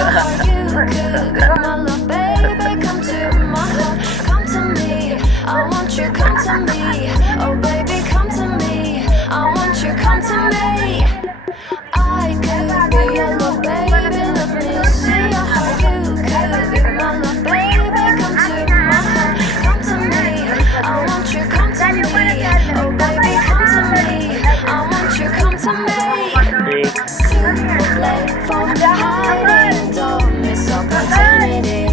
how you could be my love, baby. Come to my heart, come to me. I want you, come to me. Oh, baby, come to me. I want you, come to me. I could be your love, baby. Let me see how you could be my love, baby. Come to my heart, come to me. I want you, come to me. Oh, baby, come to me. I want you, come to me. Too late for hiding, don't miss opportunity.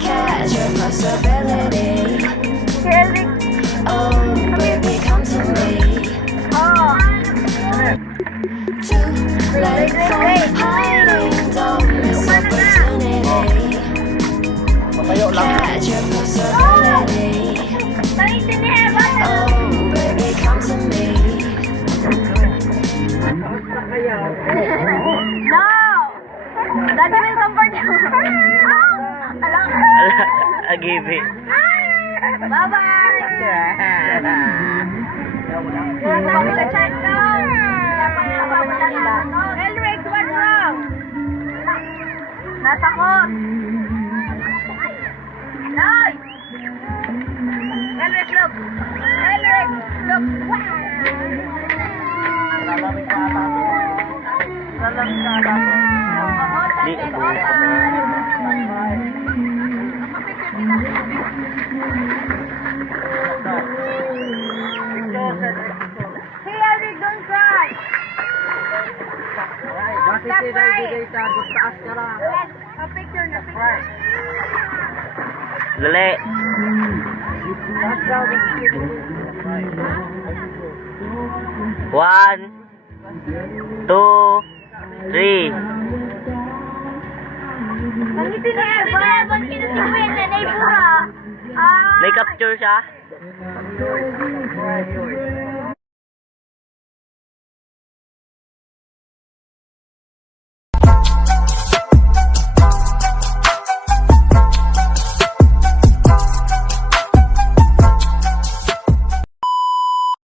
Catch your possibility. Oh, baby, come to me. Too late for hiding, don't miss opportunity. Catch your possibility. Oh, baby, come to me. No! Daddy will comfort you. Alam. Agibi. Bye-bye! Pamula chat daw. Elric, what's wrong? Natakot. Nay! Elric, look! Elric, look! Hey, Elric, don't cry! Stop crying! Yes, a picture na picture. Dali. One, two, three. Mangiti ni Evan, kinasiwin na naibura. May capture siya?